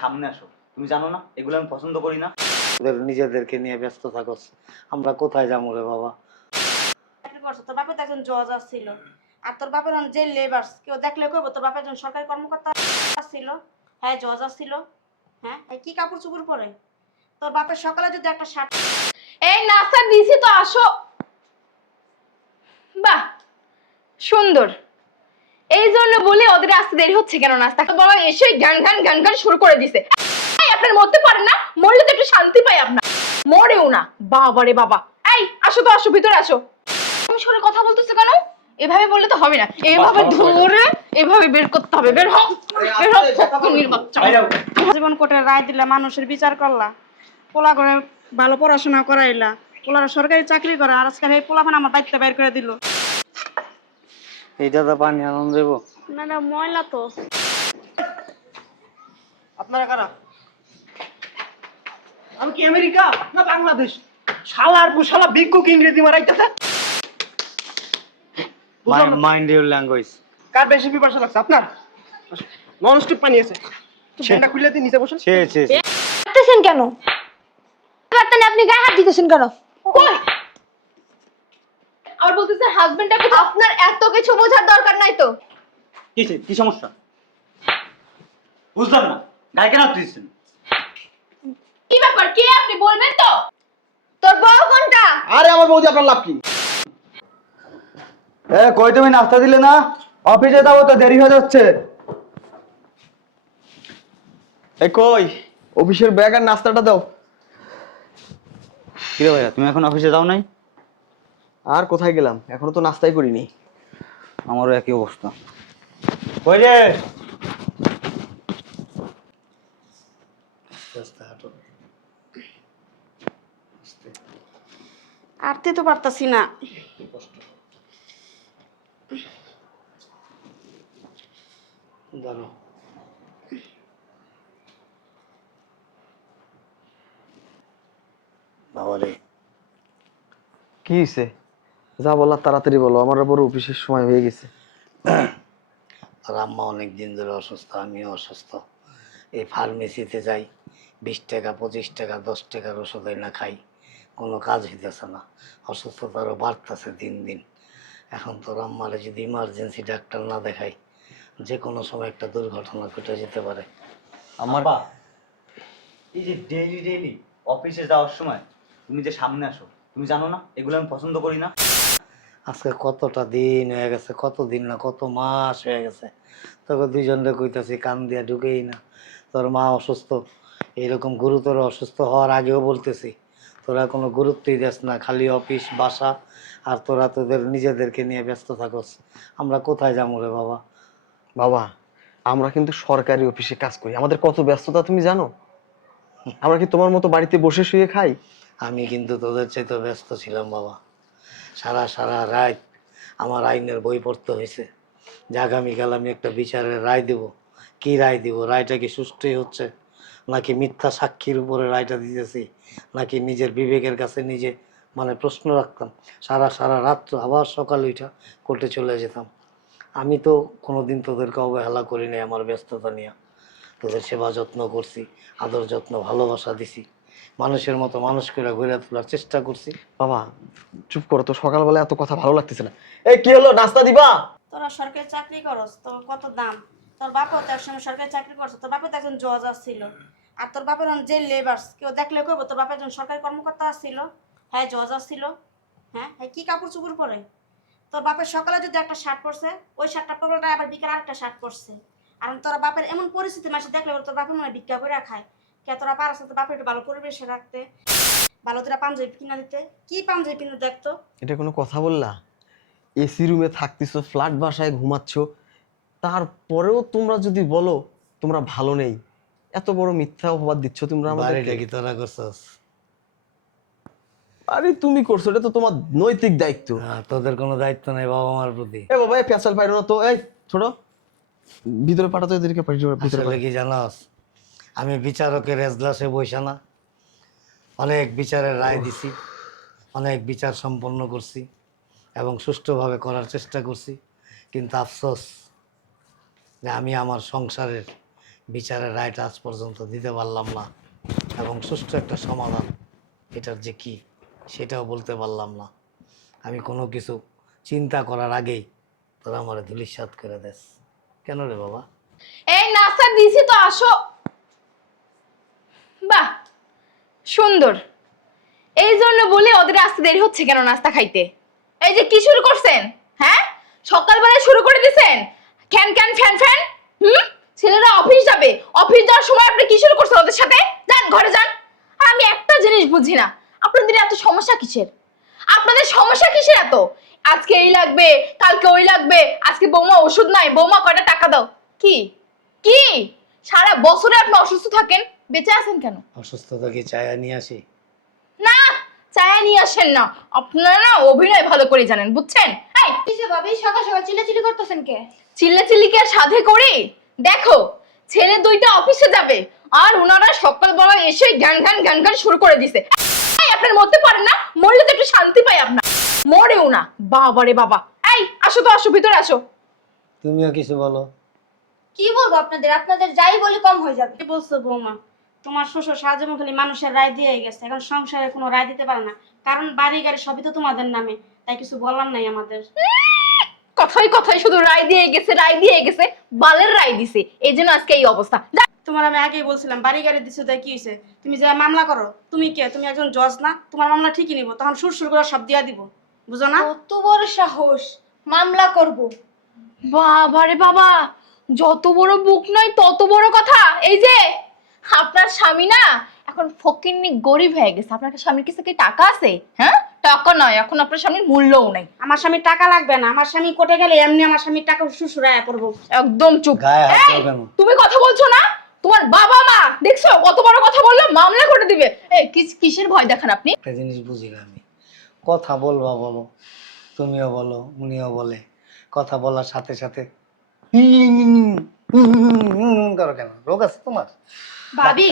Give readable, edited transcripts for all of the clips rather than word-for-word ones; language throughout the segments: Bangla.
সামনে আসো। তুমি জানো না এগুলো আমি পছন্দ করি না। ওদের নিজেদেরকে নিয়ে ব্যস্ত থাকস, আমরা কোথায় যাবো রে বাবা? চাকরি করছো, তোর বাপে তো একজন জজ আসছিল, আর তোর বাপের যে লেবার্স কেউ দেখলে কইবো তোর বাপের একজন সরকারি কর্মকর্তা আসছিল। হ্যাঁ, জজ আসছিল। হ্যাঁ, এই কি কাপড় চোপড় পরে? তোর বাপের সকালে যদি একটা শার্ট। এই নাস্তা দিছি তো, আসো। বাহ, সুন্দর। এই জন্য বলে ওদের আসতে দেরি হচ্ছে কেন? নাস্তা বাবা এসে গান গান গান গান শুরু করে দিছে। এই আপনার মরতে পারেন না? মরলে তো একটু শান্তি পাই আপনার। মরেও না বাবা রে বাবা। এই আসো তো, আসো, ভিতরে আসো। তুমি সরে কথা বলতেছো কেন? এভাবে বললে তো হবে না, এভাবে ধরে এভাবে বের করতে হবে। বের হও, বের হও, ফকিন্নির বাচ্চা। জীবন কোর্টের রায় দিলা, মানুষের বিচার করলা, পোলা করে ভালো পড়াশোনা করাইলা, পোলারা সরকারি চাকরি করে, আর আজকাল এই পোলাপান আমার দায়িত্ব বের করে দিল। এইটা তো পানি আনন্দ দেবো। না না, ময়লা তো। আপনারা কারা? আমি কি আমেরিকা না বাংলাদেশ? শালার শালা ভিক্ষুক ইংরেজি মারাইতেছে। Mind your language. কার বেশি পিপাসা লাগছে আপনার? নন স্টিপ পানি আছে, তো ফ্যানটা খুলে দিয়ে নিচে বসুন। হাঁটতেছেন কেন? আপনি গায়ে হাত দিতেছেন কেন? কই আর বলতেছে হাজবেন্ড, আপনার এত কিছু বোঝার দরকার নাই তো। কি সমস্যা বুঝলাম না, গায়ে কেন দিচ্ছেন? কি ব্যাপার, কে আপনি বলবেন তো? তোর বউ কোনটা? আরে আমার বৌদি, আপনার লাভ কি? কই তুমি নাস্তা দিলে না? অফিসে যাবো তো, দেরি হয়ে যাচ্ছে। এই কই অফিসের ব্যাগ আর নাস্তাটা দাও। কিরে ভাইয়া, তুমি এখন অফিসে যাও নাই? আর কোথায় গেলাম, এখনো তো নাস্তাই করিনি। আমারও একই অবস্থা। কই রে? আরতে তো পারতাছি না। বাবা রে, কি হয়েছে? যা বলার তাড়াতাড়ি বলো, আমার আবার অফিসের সময় হয়ে গেছে। আর আম্মা অনেক দিন ধরে অসুস্থ, আমিও অসুস্থ। এই ফার্মেসিতে যাই, 20 টাকা 25 টাকা 10 টাকার ওষুধ না খাই, কোনো কাজ হইতেছে না। অসুস্থতা আরও বাড়তেছে দিন দিন। এখন তো আম্মারে যদি ইমার্জেন্সি ডাক্তার না দেখাই, যে কোনো সময় একটা দুর্ঘটনা ঘটে যেতে পারে। আমার এই যে ডেইলি ডেইলি অফিসে যাওয়ার সময় তুমি যে সামনে আসো, তুমি জানো না এগুলো আমি পছন্দ করি না। আজকে কতটা দিন হয়ে গেছে, কত দিন না কত মাস হয়ে গেছে, তোকে দুইজনরে কইতাছি কান দিয়া ঢুকেই না। তোর মা অসুস্থ, এইরকম গুরুতর অসুস্থ হওয়ার আগেও বলতেছি, তোরা কোনো গুরুত্বই দিস না, খালি অফিস বাসা, আর তোরা তোদের নিজেদেরকে নিয়ে ব্যস্ত থাকস। আমরা কোথায় যাবো রে বাবা? বাবা, আমরা কিন্তু সরকারি অফিসে কাজ করি, আমাদের কত ব্যস্ততা তুমি জানো? আমরা কি তোমার মতো বাড়িতে বসে শুয়ে খাই? আমি কিন্তু তোদের চাইতে ব্যস্ত ছিলাম বাবা। সারা সারা রাত আমার আইনের বই পড়তে হয়েছে যে আগামীকাল আমি একটা বিচারের রায় দেব। কি রায় দিব? রায়টা কি সুষ্ঠুই হচ্ছে, নাকি মিথ্যা সাক্ষীর উপরে রায়টা দিতেছি, নাকি নিজের বিবেকের কাছে নিজে প্রশ্ন রাখতাম। সারা সারা রাত্র আবার সকাল উঠা কোর্টে চলে যেতাম। আমি তো কোনোদিন তোদেরকে অবহেলা করি নাই, আমার ব্যস্ততা নিয়ে তোদের সেবা যত্ন করছি, আদর যত্ন ভালোবাসা দিছি, মানুষের মতো মানুষ করে ঘুরে তোলার চেষ্টা করছি। বাবা চুপ করো তো, সকালবেলা এত কথা ভালো লাগতেছে না। এই কি হলো, নাস্তা দিবা? তোরা সরকারি চাকরি করস, তোর কত দাম। তোর বাপও তো একসময় সরকারি চাকরি করছে, তোর বাপে তো একজন জজ আসছিল, আর তোর বাপের যে লেবার্স কেউ দেখলে কইবো তোর বাপের একজন সরকারি কর্মকর্তা আসছিল। হ্যাঁ, জজ আসছিল। হ্যাঁ, এই কি কাপড় চোপড় পরে? তোর বাপের সকালে যদি একটা শার্ট পরছে, ওই শার্টটা পরলে আবার বিকেল আরেকটা শার্ট পরছে। আর তোর বাপের এমন পরিস্থিতি, মাসে দেখলে তোর বাপের মনে হয় ভিক্ষা করে খায়। কে তোরা পারছ তোর বাপের একটু ভালো পরিবেশে রাখতে, ভালো তোরা পাঞ্জাবি কিনা দিতে? কি পাঞ্জাবি কিনে দেখতো? এটা কোনো কথা বললা? এসি রুমে থাকতেছো, ফ্ল্যাট বাসায় ঘুমাচ্ছ, তারপরেও তোমরা যদি বলো তোমরা ভালো নেই, এত বড় মিথ্যা অপবাদ দিচ্ছ তোমরা আমাদেরকে। বাড়িটা কি তোরা করছস? আরে তুমি করছো, এটা তো তোমার নৈতিক দায়িত্ব। তোদের কোনো দায়িত্ব নাই বাবা মার প্রতি। এ বাবা, এই পেঁচাল পাইরো না তো। এই ছোট, ভিতরে পাঠাতো এদেরকে, ভিতরে আসলে কি জানাস, আমি বিচারকের এজলাসে বইসা না অনেক বিচারের রায় দিছি, অনেক বিচার সম্পন্ন করছি এবং সুষ্ঠুভাবে করার চেষ্টা করছি। কিন্তু আফসোস যে আমি আমার সংসারের বিচারের রায়টা আজ পর্যন্ত দিতে পারলাম না, এবং সুষ্ঠু একটা সমাধান এটার যে কি সেটাও বলতে পারলাম না। আমি কোনো কিছু চিন্তা করার আগেই তোরা আমার ধূলিসাৎ করে দেস কেন রে বাবা? এই নাস্তা দিছি তো, আসো। বাহ, সুন্দর। এই জন্য বলে ওদের আসতে দেরি হচ্ছে কেন নাস্তা খাইতে? এই যে কি শুরু করছেন, হ্যাঁ? সকালবেলায় শুরু করে দিছেন ক্যান ক্যান ফ্যান ফ্যান। ছেলেরা অফিস যাবে, অফিস যাওয়ার সময় আপনি কি শুরু করছেন ওদের সাথে? যান ঘরে যান। আর আমি একটা জিনিস বুঝি না, আপনাদের এত সমস্যা কিসের? আপনাদের সমস্যা কিসের এত? আজকে এই লাগবে, কালকে ওই লাগবে, আজকে বৌমা ওষুধ নাই, বৌমা কয়টা টাকা দাও। কি কি সারা বছরে আপনি অসুস্থ থাকেন, বেঁচে আছেন কেন? অসুস্থতা কি চায়া নিয়ে আসি? না, চায়া নিয়ে আসেন না, আপনারা না অভিনয় ভালো করে জানেন, বুঝছেন? এই কিসে ভাবি সকাল সকাল চিল্লাচিল্লি করতেছেন কে? চিল্লাচিল্লি কি আর সাধে করি? দেখো, ছেলে দুইটা অফিসে যাবে আর ওনারা সকালবেলা এসে গান গান গান গান শুরু করে দিছে। এই আপনার মরতে পারেন না? মরলে তো একটু শান্তি পাই আপনার, মরেও না। বাবা রে বাবা। এই আসো তো, আসো, ভিতরে আসো। তুমিও কিছু বলো। কি বলবো আপনাদের? আপনাদের যাই বলি কম হয়ে যাবে। কি বলছো বৌমা? তোমার শ্বশুর সারাজীবন খালি মানুষের রায় দিয়ে গেছে, এখন সংসারে কোনো রায় দিতে পারে না, কারণ বাড়ি গাড়ি সবই তো তোমাদের নামে, তাই কিছু বলার নাই আমাদের। কথাই কথাই শুধু রায় দিয়ে গেছে, রায় দিয়ে গেছে, বালের রায় দিছে, এই জন্য আজকে এই অবস্থা। তোমার আমি আগেই বলছিলাম বাড়ি গাড়ি দিছো, তাই কি হয়েছে? তুমি যা মামলা করো, তুমি কে? তুমি একজন জজ না? তোমার মামলা ঠিকই নিব, তখন সুর করে সব দিয়া দিব, বুঝো না? কত বড় সাহস, মামলা করব। বাবা রে বাবা, যত বড় বুক নয় তত বড় কথা। এই যে আপনার স্বামী না এখন ফকিন্নি গরিব হয়ে গেছে। আপনার স্বামীর কাছে কি টাকা আছে? হ্যাঁ, টাকা নয়, এখন আপনার স্বামীর মূল্যও নাই। আমার স্বামীর টাকা লাগবে না, আমার স্বামী কোর্টে গেলে এমনি আমার স্বামীর টাকা শ্বশুরায়া করবো। একদম চুপ। গায়ে হাত এই, দাও কেন? তুমি কথা বলছো না? তোমার বাবা মা দেখছো কত বড় কথা বললো, মামলা করে দিবে। এই কিসের ভয় দেখান আপনি? একটা জিনিস বুঝি না আমি, কথা বলবা বলো, তুমিও বলো, উনিও বলে, কথা বলার সাথে সাথে করো কেন? রোগ আছে তোমার? ভাবি,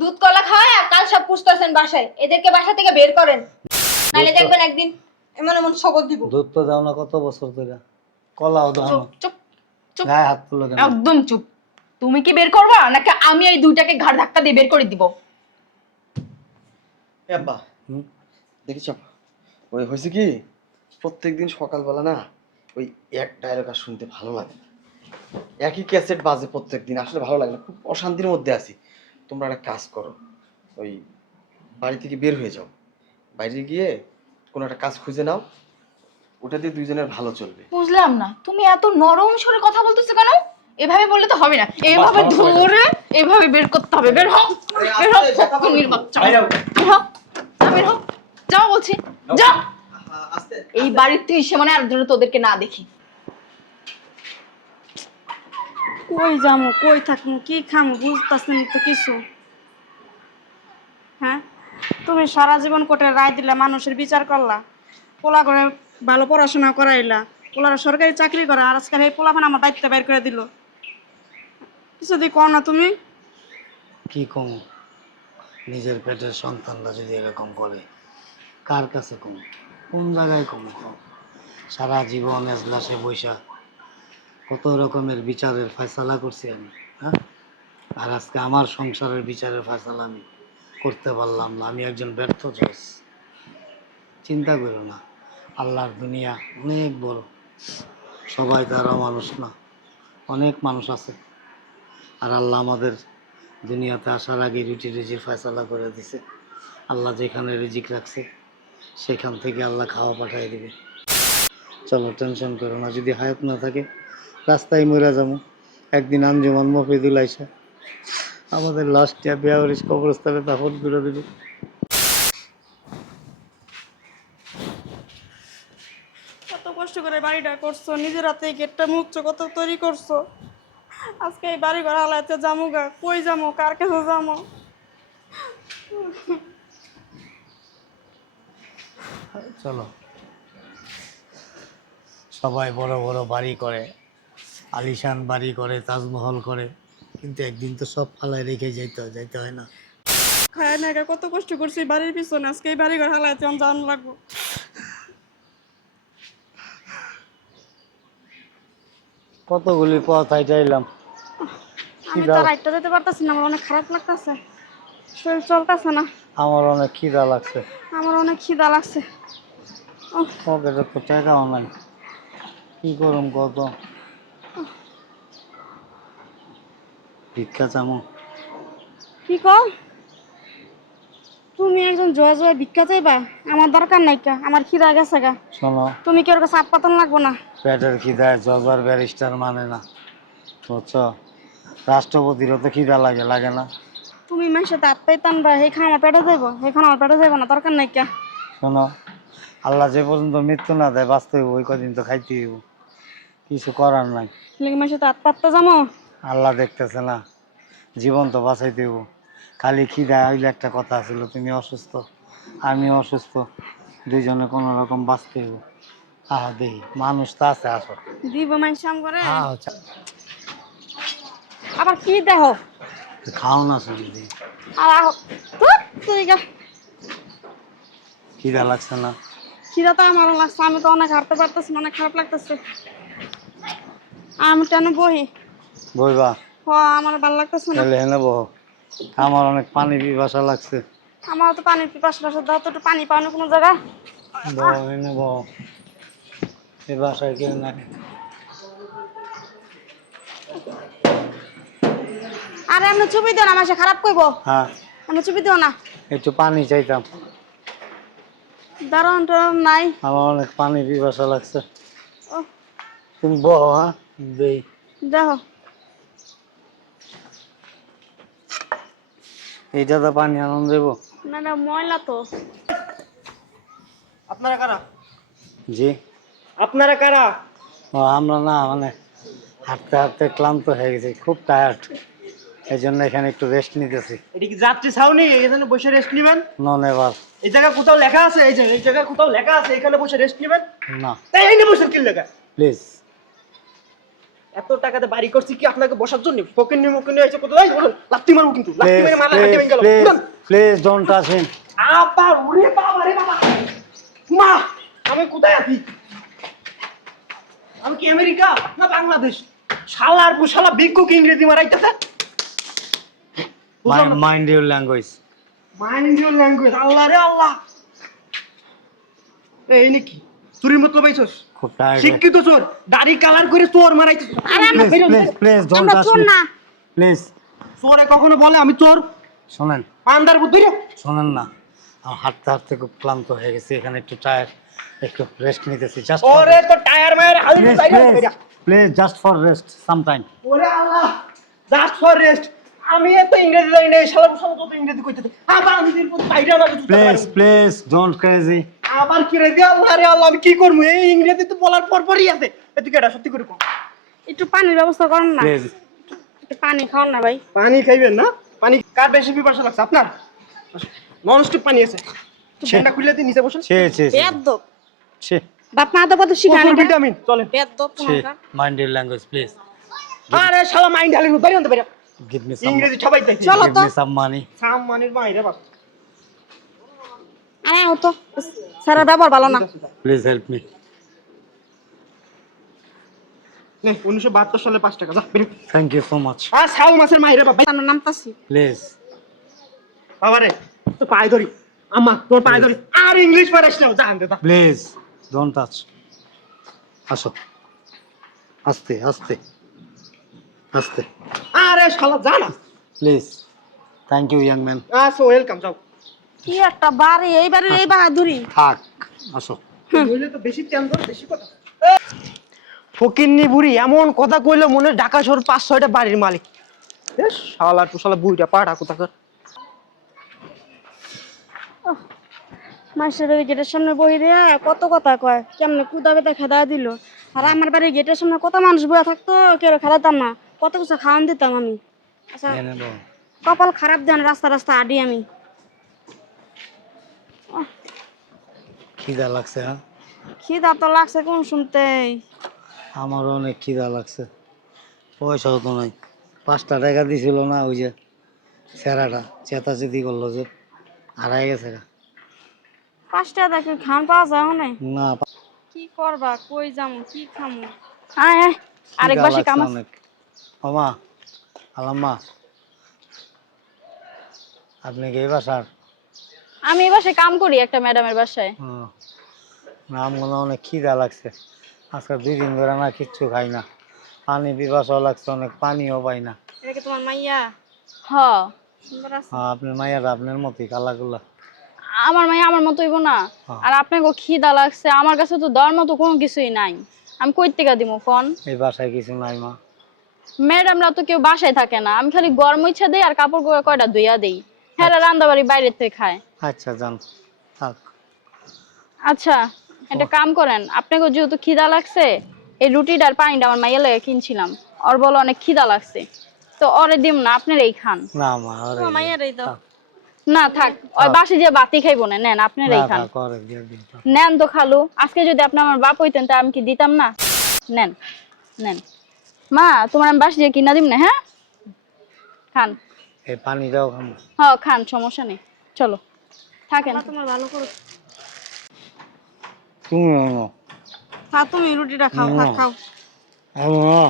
দুধ কলা খাওয়ায় আর কাল সব পুষতেছেন বাসায়, এদেরকে বাসা থেকে বের করেন, নাহলে দেখবেন একদিন এমন এমন শপথ দিব। দুধ তো দাও না কত বছর ধরে, কলাও দাও না, চুপ চুপ, গায়ে হাত তুলো কেন? একদম চুপ। তুমি কি বের করবা নাকি আমি এই দুইটাকে ঘাড় ধাক্কা দিয়ে বের করে দিব? এ আব্বা, হুম? দেখিস ওই হয়েছে কি, প্রত্যেকদিন সকালবেলা না ওই এক ডায়লগ আর শুনতে ভালো লাগে না। একই ক্যাসেট বাজে প্রত্যেকদিন, আসলে ভালো লাগে না, খুব অশান্তির মধ্যে আছি। তোমরা একটা কাজ করো, ওই বাড়ি থেকে বের হয়ে যাও, বাইরে গিয়ে কোনো একটা কাজ খুঁজে নাও, ওটা দিয়ে দুইজনের ভালো চলবে। বুঝলাম না, তুমি এত নরম স্বরে কথা বলতেছো কেন? এভাবে বললে তো হবে না, এভাবে ধরে এভাবে বের করতে হবে। বের হও, বের হও, ফকিন্নির বাচ্চা। বের হও, বের হও, যাও বলছি, যাও। এই বাড়িতে এসে মানে আর জন্য তোদেরকে না দেখি। কই যামু, কই থাকমু, কি খামু, বুঝতেছেন তো কিছু? হ্যাঁ, তুমি সারা জীবন কোর্টের রায় দিলা, মানুষের বিচার করলা, পোলা করে ভালো পড়াশোনা করাইলা, পোলার সরকারি চাকরি করা, আর আজকাল এই পোলাপান আমার দায়িত্ব বের করে দিল। কিছু দিয়ে কও না তুমি? কি কম, নিজের পেটের সন্তানরা যদি এরকম করে কার কাছে কম, কোন জায়গায় কম? সারা জীবন এজলাসে বৈশা কত রকমের বিচারের ফয়সালা করছি আমি, হ্যাঁ? আর আজকে আমার সংসারের বিচারের ফয়সালা আমি করতে পারলাম না, আমি একজন ব্যর্থ জজ। চিন্তা করো না, আল্লাহর দুনিয়া অনেক বড়, সবাই তারা মানুষ না, অনেক মানুষ আছে। আর আল্লাহ আমাদের দুনিয়াতে আসার আগে রুটি রুজির ফয়সালা করে দিছে। আল্লাহ যেখানে রিজিক রাখছে সেখান থেকে আল্লাহ খাওয়া পাঠিয়ে দিবে। চলো, টেনশন করো না, যদি হায়াত না থাকে রাস্তায় মরে যাবো। একদিন আঞ্জুমান মফিদুল আইসা আমাদের লাস্টটা বেয়ারিশ কবরস্থানে দাফন করে দেবে। কত কষ্ট করে বাড়িটা করছো, নিজের হাতে গেটটা মুছছো, কত তৈরি করছো, আজকে এই বাড়ি ঘর হালাইতে যামু গা, কই যামু, কার কাছে যামু? চলো, সবাই বড় বড় বাড়ি করে, আলিশান বাড়ি করে, তাজমহল করে, কিন্তু একদিন তো সব ফালায় রেখে যাইতে হয় না? খায় না গা, কত কষ্ট করছি বাড়ির পিছনে, আজকে এই বাড়ি ঘর হালাইতে আমার জান লাগবো। কতগুলি পথ হাইটাইলাম, আমি খিদা তো রাইটটা যেতে পারতেছি না, আমার অনেক খারাপ লাগতেছে, শরীর চলতেছে না, আমার অনেক খিদা লাগছে। আমার অনেক খিদা লাগছে। পকেটে তো টাকাও নাই, কি করুম কত? ভিক্ষা চামো? কি কও? তুমি একজন জয় জয় ভিক্ষা চাইবা? আমার দরকার নাই কা, আমার খিদা গেছে গা। শোনো, তুমি কি ওর কাছে হাত পাতন লাগবো না? পেটের খিদায় জজ আর ব্যারিস্টার মানে না, বুঝছো? রাষ্ট্রপতিরও তো খিদা লাগে, লাগে না? তুমি মানুষের হাত পাইতাম বা এইখানে আমার পেটে যাইবো, এইখানে আমার পেটে যাইবো না, দরকার নাই কা। শোনো, আল্লাহ যে পর্যন্ত মৃত্যু না দেয় বাঁচতে হইব, ওই কদিন তো খাইতে হইব, কিছু করার নাই। লেগে মানুষের হাত পাততে যাবো? আল্লাহ দেখতেছে না, জীবন তো বাঁচাইতে হইব। খালি খিদা হইলে একটা কথা ছিল, তুমি অসুস্থ আমি অসুস্থ, দুইজনে কোনো রকম বাঁচতে হইব। আহা দেখি মানুষ তো আছে, আসো। দিব মানুষ আম করে আচ্ছা, আবার কি দেখো? খাও না শুধু দিয়ে। আর আহ ধুর, তুই গা। খিদা লাগছে না? খিদা তো আমারও লাগছে, আমি তো অনেক হাঁটতে পারতেছি না, অনেক খারাপ লাগতেছে। আমি কেন বহি? বইবা? হ, আমার ভালো লাগতেছে না। তাহলে হেনে বহ, আমার অনেক পানি পিপাসা লাগছে। আমার তো পানির পিপাসা লাগছে, দাও তো একটু পানি পাওনি কোনো জায়গা? বহ হেনে বহ, এই বাসায় কেউ নাই। আরে আপনি ছবি দিও না, আমার সে খারাপ কইবো। হ্যাঁ, আপনি ছবি দিও না। একটু পানি চাইতাম, দাঁড়ান টারণ নাই। আমার অনেক পানি পিপাসা লাগছে। ও তুমি বহ, হ্যাঁ দেই। দেখো, এইটা তো পানি আনন্দ দেবো। না না ময়লা তো। আপনারা কারা? জি, আপনারা কারা? ও আমরা না মানে হাঁটতে হাঁটতে ক্লান্ত হয়ে গেছি, খুব টায়ার্ড, এই জন্য এখানে একটু রেস্ট নিতেছি। এটা কি যাত্রী ছাউনি? এখানে বসে রেস্ট নেবেন? নন এভার। এই জায়গায় কোথাও লেখা আছে? এই জায়গায় কোথাও লেখা আছে এখানে বসে রেস্ট নেবেন? না, তাই এই বসে কি লেখা? প্লিজ। এত টাকাতে বাড়ি করছি কি আপনাকে বসার জন্য? ফকির নিয়ে মুকির নিয়ে এসে কোথাও বলুন লাত্তি মারবো কিন্তু, লাত্তি প্লিজ মেরে মালা কাটে ভেঙে গেল। প্লিজ উঠান। প্লিজ ডোন্ট টাচ হিম। আপা ওরে বাবা রে বাবা, মা আমি কোথায় আছি? আমি কি আমেরিকা না বাংলাদেশ? শালার বুশালা ভিক্ষুক ইংরেজি মারাইতেছে। Mind your language. Mind your language. আল্লাহ রে আল্লাহ, এই নাকি চুরির মতলব আইছস? খুব টায়ার্ড। শিক্ষিত চোর, দাড়ি কালার করে চোর মারাইছিস। আরে আমরা প্লিজ প্লিজ প্লিজ ডোন্ট আমরা টাচ চোর মি না। প্লিজ। চোরে কখনো বলে আমি চোর? শোনেন পান্ডার বুদ্ধি রে। শোনেন না, আমি হাঁটতে হাঁটতে খুব ক্লান্ত হয়ে গেছি, এখানে একটু টায়ার্ড, একটু রেস্ট নিতেছি। জাস্ট ওরে তো টায়ার মায়ের হালি প্লিজ যাইরা প্লিজ বেরা। Please just for rest some time. ওরে আল্লাহ, জাস্ট ফর রেস্ট। আমি এত ইংরেজি জানি না, শালা বুশালা তো ইংরেজি কইতে। আবার আমি দিন পর বাইরে না কিছু। Please please don't crazy. আবার কি রে দি? আল্লাহ রে আল্লাহ, আমি কি করব? এই ইংরেজি তো বলার পর পরই আছে। এদিকে এটা সত্যি করে কম। একটু পানির ব্যবস্থা করেন না, প্লিজ একটু পানি খাওয়ান না ভাই। পানি খাইবেন না? পানি কার বেশি পিপাসা লাগছে আপনার? নন স্টিক পানি আছে, তো ঠান্ডা খুলে দিয়ে নিচে বসুন। ছে ছে বেয়াদব, ছে বাপ মা তো কত শিখানি প্রচুর ভিটামিন চলে। বেয়াদব ছে তোমার। Mind your language please. আরে শালা মাইন্ড হালি বাইরে আনতে পারে। গিভ মি সাম ইংরেজি সবাই দেখি। চলো গিভ তো। মি সাম মানি। সাম মানির মাইরে বাপ। আরে ও তো সারা ব্যবহার ভালো না। Please help me. নে 1972 সালে 5 টাকা যা বেরো। Thank you so much. আর সাউ মাছের মাইরে বাপ। আমরা নামতাছি। প্লিজ বাবারে তো পায়ে ধরি, আম্মা তোর পায়ে ধরি। আর ইংলিশ পারিস না, জান দে। Please don't touch. আসো, আস্তে আস্তে আস্তে। আরে শালা যা না। Please thank you young man. আচ্ছা ওয়েলকাম, যাও। কি একটা বাড়ি, এই বাড়ি এই বাহাদুরি। থাক, আসো। বইলে তো বেশি তেল ধর, বেশি কথা। ফকিন্নি বুড়ি এমন কথা কইলো মনে হয় ঢাকা শহর 5-6টা বাড়ির মালিক। এ শালা টুশালা বুইটা পাড়া কোথাকার। মাসের ওই গেটের সামনে বই রে কত কথা কয়, কেমনে কুদা বেতা খেদা দিল। আর আমার বাড়ির গেটের সামনে কত মানুষ বয়া থাকতো, কেউ খেলাতাম না, কত কিছু খাওয়ান দিতাম আমি। আচ্ছা এনে দাও। কপাল খারাপ দেন, রাস্তা রাস্তা আডি আমি। খিদা লাগছে? হ্যাঁ, খিদা তো লাগছে কোন শুনতেই। আমারও অনেক খিদা লাগছে, পয়সাও তো নাই। 5 টাকা দিছিল না ওই যে সেরাটা, চেতাচেতি করলো যে হারাই গেছে গা। 5 টাকা কি খান পাওয়া যায় না? না, কি করবা, কই যামু, কি খামু? আয় আয় আরেক খিদা বাসি লাগছে কাম আছে। অনেক। মামা আলাম্মা, আপনি কি এই বাসার? আমি এই বাসায় কাম করি একটা ম্যাডামের বাসায়। হুম, আমগুলো অনেক খিদা লাগছে। আজকে 2 দিন ধরে না কিচ্ছু খাই না। পানি পিপাসাও লাগছে অনেক, পানিও পাই না। এটা কি তোমার মাইয়া? হ, সুন্দর আছে। হ্যাঁ, আপনার মায়ের আপনার মতোই কালাগুলা। আমার মাইয়া আমার মতো হইব না? হ্যাঁ। আর আপনাকে খিদা লাগছে, আমার কাছে তো দেওয়ার মতো কোনো কিছুই নাই। আমি কই থেকে দিব কোন? এই বাসায় কিছু নাই মা। ম্যাডামরা তো কেউ বাসায় থাকে না, আমি খালি গরম ইচ্ছা দেই আর কাপড় কয়টা ধুইয়া দেই। হ্যাঁ, রান্না বাড়ি বাইরের থেকে খায়। আচ্ছা যান, থাক। আচ্ছা, একটা কাম করেন, আপনাকে যেহেতু খিদা লাগছে, এই রুটিটা আর পানিটা আমার মাইয়া লাগে কিনছিলাম, ওর বলো অনেক খিদা লাগছে, তো ওরে দিম না, আপনারাই খান। না মা, আরে থাক। না থাক, ওই বাসে যে বাতি খাইবো না, নেন আপনারাই না, খান। থাক, ওরে দিয়ে দিন, থাক। নেন তো খালু, আজকে যদি আপনি আমার বাপ হইতেন তা আমি কি দিতাম না? নেন নেন মা, তোমার আমি বাসে যে কিনা দিম না, হ্যাঁ খান। এই পানিটাও খাবো। হ্যাঁ খান, সমস্যা নেই, চলো থাকেন। তোমার ভালো করো। তুমি না, হ্যাঁ তুমি রুটিটা খাও, না। খাও। আমি না,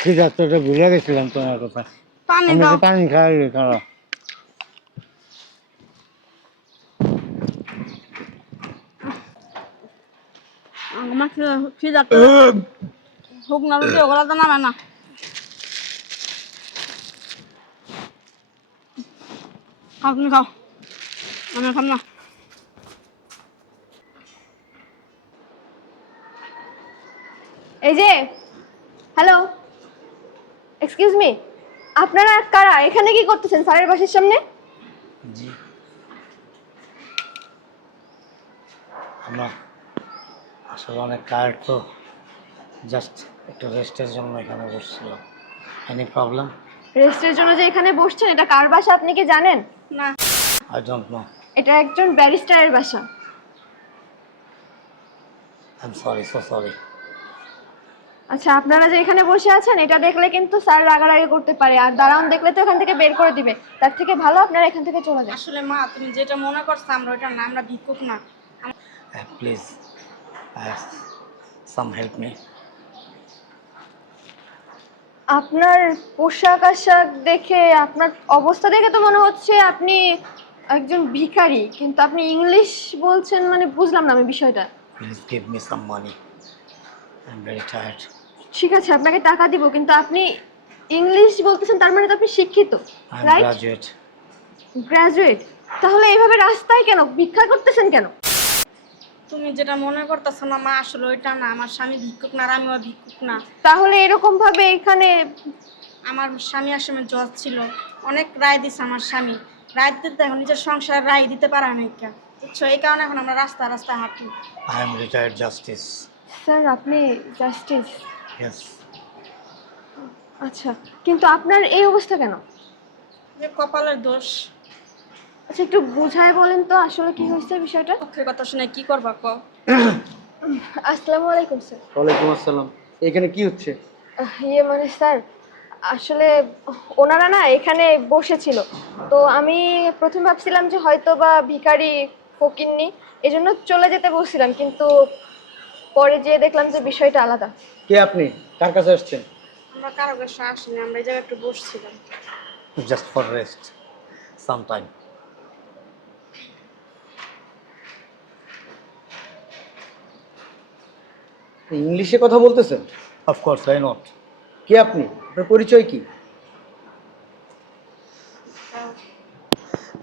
খিদা তো ভুলে গেছিলাম তোমার কথা। পানি আমি দাও। তো পানি খাই খাওয়া। আমার খিদা তো হোক না, রুটি ওগুলা তো নামে না। খাও, তুমি খাও, আমি খাম না। এই যে, হ্যালো, এক্সকিউজ মি, আপনারা কারা? এখানে কি করতেছেন স্যারের বাসার সামনে? জি, আমরা আসলে অনেক টায়ার্ড তো, জাস্ট একটু রেস্টের জন্য এখানে বসছিলাম। Any problem? রেস্টের জন্য যে এখানে বসছেন, এটা কার বাসা আপনি কি জানেন? না, আই ডোন্ট নো। এটা একজন ব্যারিস্টারের বাসা। I am sorry, so sorry. আচ্ছা, আপনারা যে এখানে বসে আছেন, এটা দেখলে কিন্তু স্যার রাগারাগি করতে পারে, আর দাঁড়ান দেখলে তো এখান থেকে বের করে দিবে। তার থেকে ভালো আপনারা এখান থেকে চলে যান। আসলে মা তুমি যেটা মনে করছো আমরা ওইটা না, আমরা ভিক্ষুক না। Please, some help me. আপনার পোশাক আশাক দেখে, আপনার অবস্থা দেখে তো মনে হচ্ছে আপনি একজন ভিখারি, কিন্তু আপনি ইংলিশ বলছেন, মানে বুঝলাম না আমি বিষয়টা। Please give me some money, I am very tired. ঠিক আছে, আপনাকে টাকা দিব, কিন্তু আপনি ইংলিশ বলতেছেন, তার মানে তো আপনি শিক্ষিত, I am right? Graduate. Graduate? তাহলে এইভাবে রাস্তায় কেন ভিক্ষা করতেছেন কেন? তুমি যেটা মনে করতেছো না মা, আসলে ওইটা না। আমার স্বামী ভিক্ষুক না, আর আমিও ভিক্ষুক না। তাহলে এরকম ভাবে এখানে? আমার স্বামী আসলে জজ ছিল, অনেক রায় দিছে আমার স্বামী। রায় দিতে এখন নিজের সংসার রায় দিতে পারে না, বুঝছো? এই কারণে এখন আমরা রাস্তা রাস্তায় হাঁটি। I am retired justice. Sir, আপনি জাস্টিস? ইয়েস। আচ্ছা, কিন্তু আপনার এই অবস্থা কেন? যে কপালের দোষ। আচ্ছা, একটু বুঝায় বলেন তো আসলে কি হয়েছে বিষয়টা। পক্ষের কথা শুনে কি করবা কও? আসসালামু আলাইকুম স্যার। ওয়ালাইকুম আসসালাম। এখানে কি হচ্ছে? মানে স্যার, আসলে ওনারা না এখানে বসেছিল, তো আমি প্রথমে ভাবছিলাম যে হয়তো বা ভিখারি ফকিন্নি, এই জন্য চলে যেতে বলছিলাম, কিন্তু পরে যেয়ে দেখলাম যে বিষয়টা আলাদা। কে আপনি? কার কাছে আসছেন? আমরা কারো কাছে আসিনি, আমরা এই জায়গায় একটু বসছিলাম। Just for rest some time. ইংলিশে কথা বলতেছেন? Of course, I not. কে আপনি? আপনার পরিচয় কি?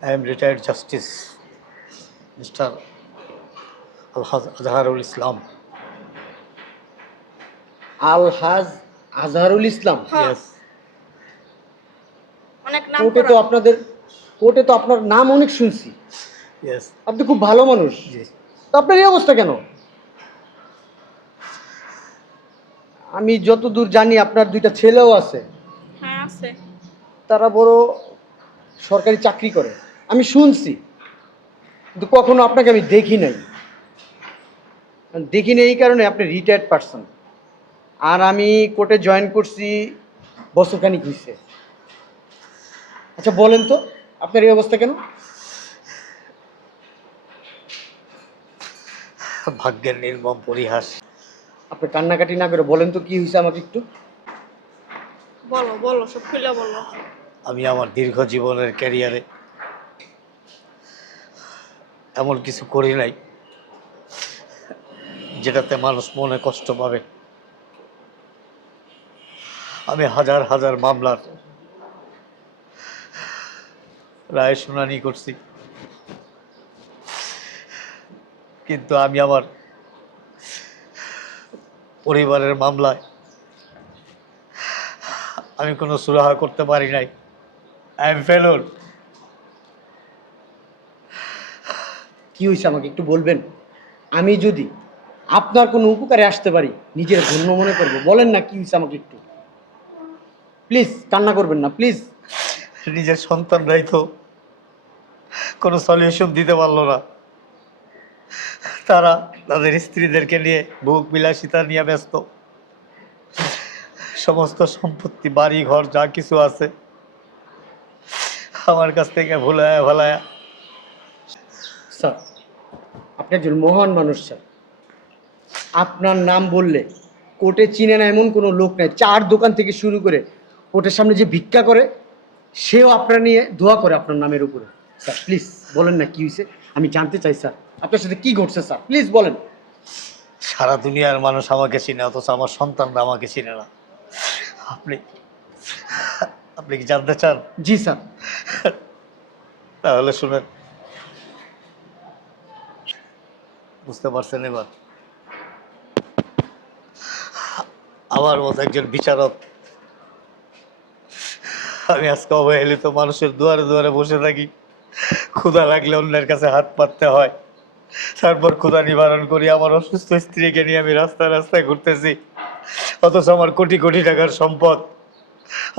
I am retired Justice Mr. Alhaj Azharul Islam. Alhaj Azharul Islam? Yes. অনেক নাম কোর্টে তো আপনার নাম অনেক শুনছি। Yes. আপনি খুব ভালো মানুষ, জি। তো আপনার এই অবস্থা কেন? আমি যতদূর জানি আপনার 2টা ছেলেও আছে, হ্যাঁ আছে। তারা বড় সরকারি চাকরি করে, আমি শুনছি, কিন্তু কখনো আপনাকে আমি দেখি নাই। এই কারণে আপনি রিটায়ার্ড পারসন, আর আমি কোর্টে জয়েন করছি বছরখানিক হয়েছে। আচ্ছা বলেন তো, আপনার এই অবস্থা কেন? ভাগ্যের নির্মম পরিহাস। আপনি কান্নাকাটি না করে বলেন তো কি হয়েছে আমাকে একটু। বলো বলো, সব খুলে বলো। আমি আমার দীর্ঘ জীবনের ক্যারিয়ারে এমন কিছু করি নাই যেটাতে মানুষ মনে কষ্ট পাবে। আমি হাজার হাজার মামলার রায় শুনানি করছি, কিন্তু আমি আমার পরিবারের মামলায় আমি কোনো সুরাহা করতে পারি নাই। I am ফেলোর। কি হয়েছে আমাকে একটু বলবেন? আমি যদি আপনার কোনো উপকারে আসতে পারি নিজের ধন্য মনে করবো। বলেন না কি হয়েছে আমাকে একটু, প্লিজ কান্না করবেন না প্লিজ। নিজের সন্তানরাই তো কোনো সলিউশন দিতে পারলো না। তারা তাদের স্ত্রীদেরকে নিয়ে ভোগ বিলাসিতা নিয়ে ব্যস্ত। সমস্ত সম্পত্তি, বাড়ি ঘর যা কিছু আছে আমার কাছ থেকে ভুলায়া ভালায়া। স্যার আপনি একজন মহান মানুষ স্যার। আপনার নাম বললে কোর্টে চিনে না এমন কোনো লোক নেই। চার দোকান থেকে শুরু করে কোর্টের সামনে যে ভিক্ষা করে সেও আপনার নিয়ে দোয়া করে আপনার নামের উপরে। স্যার প্লিজ বলেন না কি হয়েছে, আমি জানতে চাই স্যার আপনার সাথে কি ঘটছে স্যার, প্লিজ বলেন। সারা দুনিয়ার মানুষ আমাকে চিনে, অথচ আমার সন্তানরা আমাকে চিনে না। আপনি আপনি কি জানতে চান? জি স্যার। তাহলে শুনেন। বুঝতে পারছেন এবার? আমার মতো একজন বিচারক, আমি আজকে অবহেলিত মানুষের দুয়ারে দুয়ারে বসে থাকি। ক্ষুধা লাগলে অন্যের কাছে হাত পাততে হয়, তারপর ক্ষুধা নিবারণ করি। আমার অসুস্থ স্ত্রীকে নিয়ে আমি রাস্তায় রাস্তায় ঘুরতেছি, অথচ আমার কোটি কোটি টাকার সম্পদ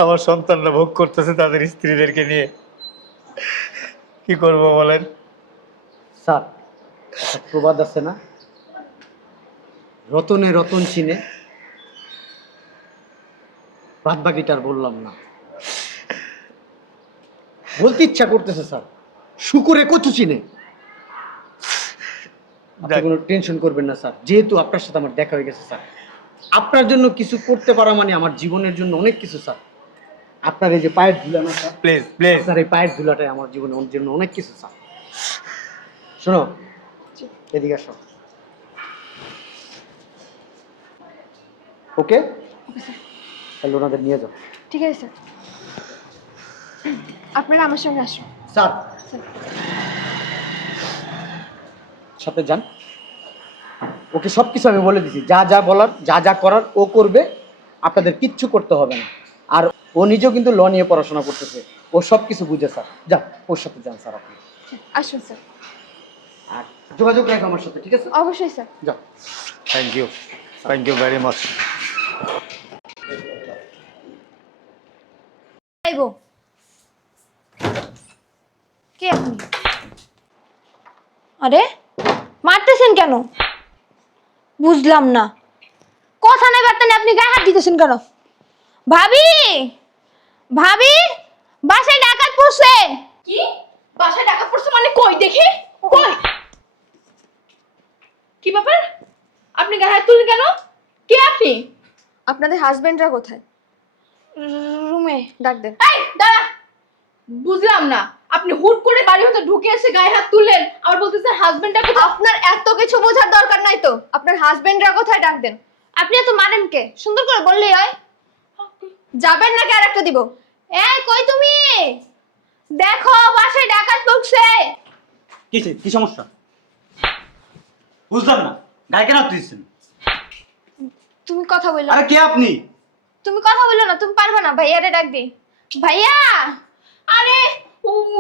আমার সন্তানরা ভোগ করতেছে তাদের স্ত্রীদেরকে নিয়ে। কি করব বলেন? স্যার একটা প্রবাদ আছে না, রতনে রতন চিনে, বাদ বাকিটার বললাম না। বলতে ইচ্ছা করতেছে স্যার, শুকুরে কচু চিনে। আপনি কোনো টেনশন করবেন না স্যার, যেহেতু আপনার সাথে আমার দেখা হয়ে গেছে স্যার, আপনার জন্য কিছু করতে পারা মানে আমার জীবনের জন্য অনেক কিছু স্যার। আপনার এই যে পায়ের ধুলা না স্যার, প্লিজ প্লিজ। আপনার এই পায়ের ধুলাটাই আমার জীবনের জন্য অনেক কিছু স্যার। শোনো এদিকে আসো। ওকে তাহলে ওনাদের নিয়ে যাও। ঠিক আছে স্যার, আপনারা আমার সঙ্গে আসুন। স্যার সাথে যান, ওকে সব কিছু আমি বলে দিছি, যা যা বলার যা যা করার ও করবে, আপনাদের কিচ্ছু করতে হবে না। আর ও নিজেও কিন্তু ল নিয়ে পড়াশোনা করতেছে, ও সব কিছু বুঝে স্যার। যান ওর সাথে যান স্যার আপনি, আসুন স্যার। আর যোগাযোগ রাখো আমার সাথে, ঠিক আছে? অবশ্যই স্যার। যাও। Thank you very much. আইবো কে আপনি? আরে মারতেছেন কেন? বুঝলাম না, কথা নাই বার্তা নেই, আপনি গায়ে হাত দিতেছেন কেন? ভাবি ভাবি, বাসায় ডাকাত পড়ছে। কি বাসায় টাকা পড়ছে মানে? কই দেখি, কই? কি ব্যাপার? আপনি গায়ে হাত তুললেন কেন? কে আপনি? আপনাদের হাজবেন্ডরা কোথায়? রুমে ডাক দেন। এই দাঁড়া, বুঝলাম না। আপনি হুট করে বাড়ির ভিতর ঢুকে এসে গায়ে হাত তুললেন, আবার বলতেছেন হাজবেন্ডটা কোথায়? আপনার এত কিছু বোঝার দরকার নাই তো, আপনার হাজবেন্ডরা কোথায় ডাক দেন। আপনি এত মানেন কে? সুন্দর করে বললেই হয়। যাবেন নাকি আর একটা দিব? এই কই তুমি? দেখো বাসায় ডাকাত পড়ছে। কি সমস্যা? বুঝলাম না, গায়ে কেন তুলছেন? তুমি কথা বললো আরে কে আপনি? তুমি কথা বললো না, তুমি পারবে না। ভাইয়ারে ডাক দি। ভাইয়া আরে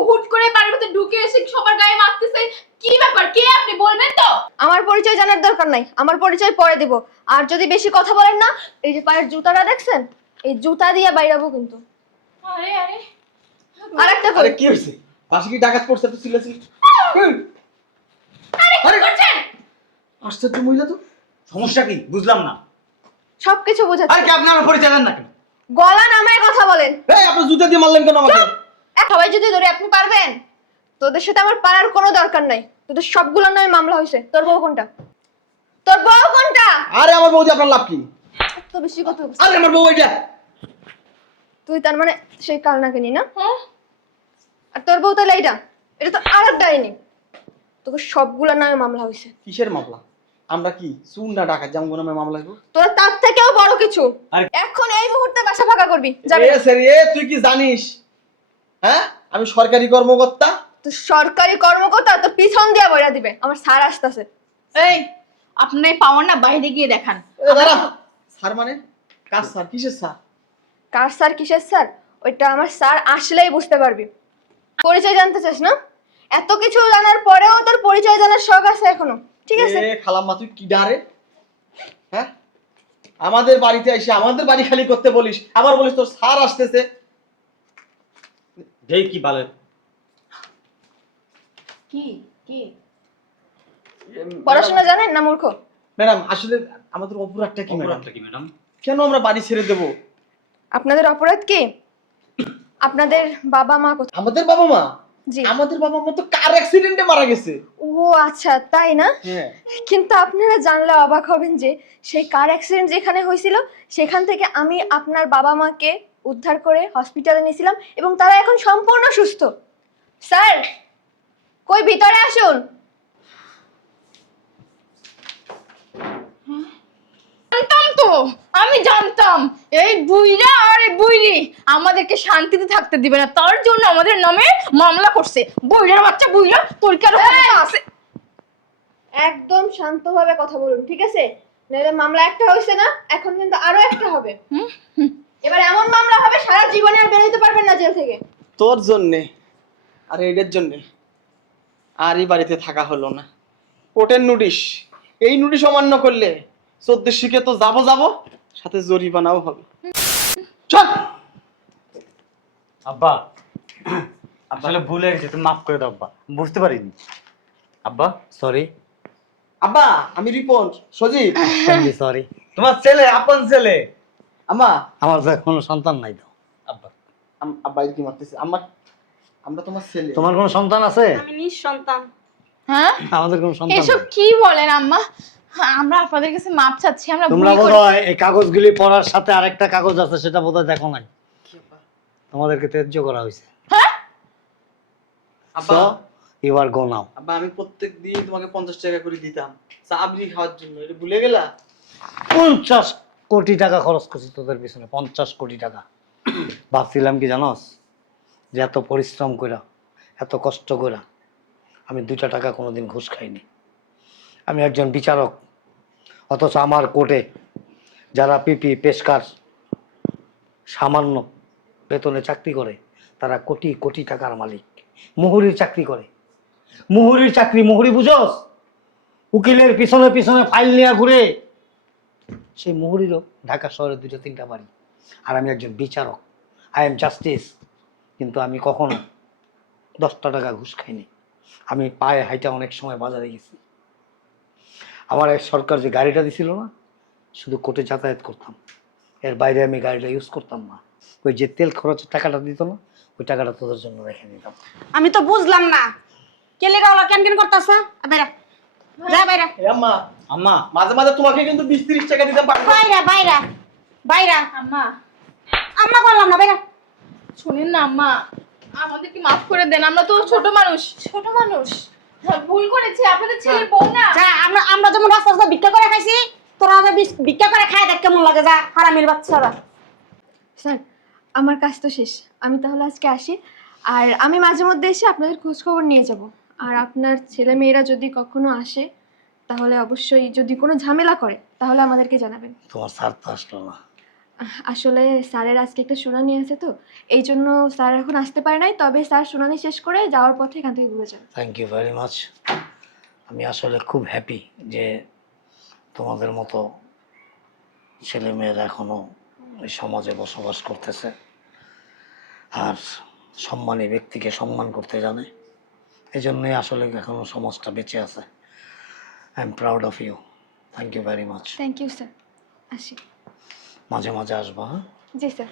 হুট করে বাড়ির ভিতর ঢুকে এসে সবার গায়ে মারতেছে, কি ব্যাপার? কে আপনি বলবেন তো? আমার পরিচয় জানার দরকার নাই, আমার পরিচয় পরে দিব। আর যদি বেশি কথা বলেন না, এই যে পায়ের জুতাটা দেখছেন, এই জুতা দিয়ে বাইরাবো কিন্তু। আরে আরে আর একটা আরে কি হয়েছে? পাশে কি ডাকাত পড়ছে? তো চিল্লাচিল্লি আরে কি করছেন? আশ্চর্য মহিলা তো। সমস্যা কি বুঝলাম না। সবকিছু বোঝাচ্ছি। আরে কি আপনি আমার পরিচয় দেন না কেন? গলা নামায় কথা বলেন। এই আপনি জুতা দিয়ে মারলেন কেন আমাকে? সবাই যদি ধরে আপনি পারবেন? তোদের সাথে আমার পারার কোনো দরকার নাই, তোদের সবগুলোর নামে মামলা হয়েছে। তোর বউ কোনটা? তোর বউ কোনটা? আরে আমার বউ দিয়ে আপনার লাভ কি? এত বেশি কথা বলছিস। আরে আমার বউ এটা। তুই তার মানে সেই কাল নাগিনী না? হ্যাঁ। আর তোর বউ তাহলে এটা এটা তো আর এক ডাইনি। তোকে সবগুলা নামে মামলা হয়েছে। কিসের মামলা? আমরা কি চুর না ডাকাত যেমন কোনো মামলা হইব? তোরা তার থেকেও বড় কিছু। আরে- এখন এই মুহূর্তে বাসা ফাঁকা করবি, যাবি এ স্যার, তুই কি জানিস? হ্যাঁ, আমি সরকারি কর্মকর্তা। তো সরকারি কর্মকর্তা তো পিছন দিয়া বইরা দিবে। আমার স্যার আসতেছে। এই আপনার এই পাওয়ার না বাইরে গিয়ে দেখান। দাঁড়া, স্যার মানে কাজ স্যার? কিসের স্যার? কার স্যার কিসের স্যার ওইটা আমার স্যার আসলেই বুঝতে পারবি। পরিচয় জানতে চাস না? এত কিছু জানার পরেও তোর পরিচয় জানার শখ আছে এখনো? ঠিক আছে। খালাম্মা তুই কি ডারে? হ্যাঁ, আমাদের বাড়িতে এসে আমাদের বাড়ি খালি করতে বলিস, আবার বলিস তোর স্যার আসতেছে। যেই কি বলে কি কি পড়াশোনা জানেন না মূর্খ? ম্যাডাম, আসলে আমাদের অপরাধটা কি ম্যাডাম? অপরাধটা কি ম্যাডাম? কেন আমরা বাড়ি ছেড়ে দেব? আপনাদের অপরাধ কি? আপনাদের বাবা মা কোথায়? আমাদের বাবা মা? জি। আমাদের বাবা মা তো কার অ্যাক্সিডেন্টে মারা গেছে। ও আচ্ছা, তাই না? হ্যাঁ। কিন্তু আপনারা জানলে অবাক হবেন যে সেই কার অ্যাক্সিডেন্ট যেখানে হয়েছিল সেখান থেকে আমি আপনার বাবা মাকে উদ্ধার করে হসপিটালে নিয়েছিলাম এবং তারা এখন সম্পূর্ণ সুস্থ। স্যার, কই ভিতরে আসুন। জানতাম তো, আমি জানতাম এই বুইরা আর এই বুইরি আমাদেরকে শান্তিতে থাকতে দিবে না, তার জন্য আমাদের নামে মামলা করছে। বুইরার বাচ্চা বুইরা, তোর কি আরো ক্ষমতা আছে? একদম শান্তভাবে কথা বলুন, ঠিক আছে? নাহলে মামলা একটা হয়েছে না, এখন কিন্তু আরো একটা হবে। এবার এমন মামলা হবে সারা জীবনে আর বের হতে পারবেন না জেল থেকে। তোর জন্যে আর এদের জন্যে আর এই বাড়িতে থাকা হলো না। কোর্টের নোটিশ, এই নোটিশ অমান্য করলে 14 শিখে তো যাবো সাথে জরিমানাও হবে। চল। আব্বা, আসলে ভুল হয়ে গেছে, তুমি মাফ করে দাও আব্বা, বুঝতে পারিনি। আব্বা সরি আব্বা, আমি রিপন, সজীব। সরি। তোমার ছেলে, আপন ছেলে। আম্মা, আমার তো কোনো সন্তান নাই তো। আব্বা আব্বা কি মারতেছে? আম্মা, আমরা তোমার ছেলে। তোমার কোনো সন্তান আছে? আমি নিঃসন্তান। হ্যাঁ, আমাদের কোনো সন্তান এসব নাই। কি বলেন আম্মা? আমরা আপনাদের কাছে মাপ চাচ্ছি, আমরা ভুল তোমরা করেছি। বোধহয় এই কাগজগুলি পড়ার সাথে আরেকটা কাগজ আছে, সেটা বোধহয় দেখো নাই। তোমাদেরকে ত্যায্য করা হয়েছে। হ্যাঁ, আব্বা, ইউ আর গো নাও। আব্বা, আমি প্রত্যেক দিন তোমাকে 50 টাকা করে দিতাম চাবড়ি খাওয়ার জন্য, এটা ভুলে গেলা? 50 কোটি টাকা খরচ করছি তোদের পিছনে, 50 কোটি টাকা। ভাবছিলাম কি জানোস, যে এত পরিশ্রম কইরা, এত কষ্ট কইরা আমি 2টা টাকা কোনোদিন ঘুষ খাইনি। আমি একজন বিচারক, অথচ আমার কোর্টে যারা পিপি পেশকার সামান্য বেতনে চাকরি করে তারা কোটি কোটি টাকার মালিক। মুহুরির চাকরি করে, মুহুরির চাকরি, মুহুরি বুঝোস? উকিলের পিছনে পিছনে ফাইল নিয়ে ঘুরে। সেই মুহুরিরও ঢাকা শহরে 2-3টা বাড়ি। আর আমি একজন বিচারক, আই এম জাস্টিস। কিন্তু আমি কখনো 10টা টাকা ঘুষ খাইনি। আমি পায়ে হাইটা অনেক সময় বাজারে গেছি। আমার এক সরকার যে গাড়িটা দিছিল না, শুধু কোর্টে যাতায়াত করতাম, এর বাইরে আমি গাড়িটা ইউজ করতাম না। ওই যে তেল খরচের টাকাটা দিত না, ওই টাকাটা তোদের জন্য রেখে দিতাম। আমি তো বুঝলাম না কে লেগা হলো, কেন কেন করতেছ? বাইরা যা, বাইরা এ আম্মা, আম্মা, মাঝে মাঝে তোমাকে কিন্তু 20-30 টাকা দিতাম। বাইরা বাইরা বাইরা। আম্মা আম্মা বললাম না, বাইরা। শুনেন না আম্মা, আমাদেরকে মাফ করে দেন, আমরা তো ছোট মানুষ। ছোট মানুষ, ভুল করেছি, আপনাদের ছেলের বউ না। যা, আমরা যেমন রাস্তা রাস্তা ভিক্ষা করে খাইছি, তোরা ভিক্ষা করে খায় দেখ কেমন লাগে। যা, হারামির বাচ্চারা। স্যার, আমার কাজ তো শেষ, আমি তাহলে আজকে আসি। আর আমি মাঝে মধ্যে এসে আপনাদের খোঁজ খবর নিয়ে যাব। আর আপনার ছেলে মেয়েরা যদি কখনো আসে তাহলে অবশ্যই, যদি কোনো ঝামেলা করে তাহলে আমাদেরকে জানাবেন। তোমার স্যার তো আসলো না। আসলে স্যারের আজকে একটা শুনানি আছে, তো এই জন্য স্যার এখন আসতে পারে নাই। তবে স্যার শুনানি শেষ করে যাওয়ার পথে এখান থেকে ঘুরে যান। Thank you very much. আমি আসলে খুব হ্যাপি যে তোমাদের মতো ছেলেমেয়েরা এখনও এই সমাজে বসবাস করতেছে আর সম্মানী ব্যক্তিকে সম্মান করতে জানে। এই জন্যই আসলে এখনও সমাজটা বেঁচে আছে। I am proud of you. Thank you very much. Thank you sir, আসি। মাঝে মাঝে আসবা, হ্যাঁ? জি স্যার।